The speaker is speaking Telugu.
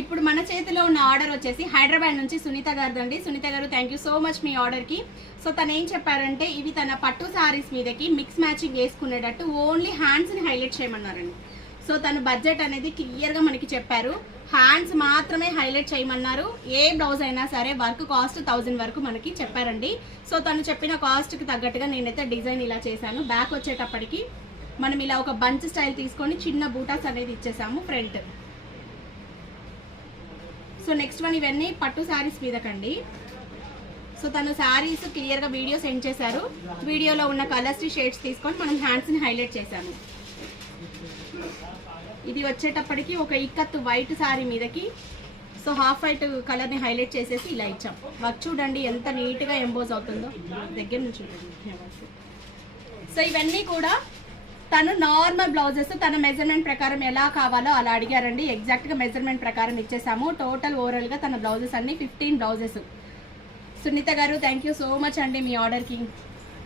ఇప్పుడు మన చేతిలో ఉన్న ఆర్డర్ వచ్చేసి హైదరాబాద్ నుంచి సునీత గారిదండి. సునీత గారు థ్యాంక్ యూ సో మచ్ మీ ఆర్డర్కి. సో తను ఏం చెప్పారంటే ఇవి తన పట్టు సారీస్ మీదకి మిక్స్ మ్యాచింగ్ వేసుకునేటట్టు ఓన్లీ హ్యాండ్స్ని హైలైట్ చేయమన్నారండి. సో తను బడ్జెట్ అనేది క్లియర్గా మనకి చెప్పారు. హ్యాండ్స్ మాత్రమే హైలైట్ చేయమన్నారు. ఏ బ్లౌజ్ అయినా సరే వర్క్ కాస్ట్ 1000 వరకు మనకి చెప్పారండి. సో తను చెప్పిన కాస్ట్కి తగ్గట్టుగా నేనైతే డిజైన్ ఇలా చేశాను. బ్యాక్ వచ్చేటప్పటికి మనం ఇలా ఒక బంచ్ స్టైల్ తీసుకొని చిన్న బూటాస్ అనేది ఇచ్చేసాము ఫ్రంట్. సో నెక్స్ట్ వన్ ఇవన్నీ పట్టు శారీస్ మీదకండి. సో తను శారీస్ క్లియర్గా వీడియో సెండ్ చేశారు. వీడియోలో ఉన్న కలర్స్ షేడ్స్ తీసుకొని మనం హ్యాండ్స్ని హైలైట్ చేశాము. ఇది వచ్చేటప్పటికి ఒక ఇక్కత్తు వైట్ శారీ మీదకి సో హాఫ్ వైట్ కలర్ని హైలైట్ చేసేసి ఇలా ఇచ్చాం. వర్క్ చూడండి ఎంత నీట్గా ఎంబోజ్ అవుతుందో దగ్గర నుంచి ఉంటుంది. సో ఇవన్నీ కూడా తను నార్మల్ బ్లౌజెస్ తన మెజర్మెంట్ ప్రకారం ఎలా కావాలో అలా అడిగారండి. ఎగ్జాక్ట్గా మెజర్మెంట్ ప్రకారం ఇచ్చేసాము. టోటల్ ఓవరాల్గా తన బ్లౌజెస్ అన్ని 15 బ్లౌజెస్. సునీత గారు థ్యాంక్ యూ సో మచ్ అండి మీ ఆర్డర్కి.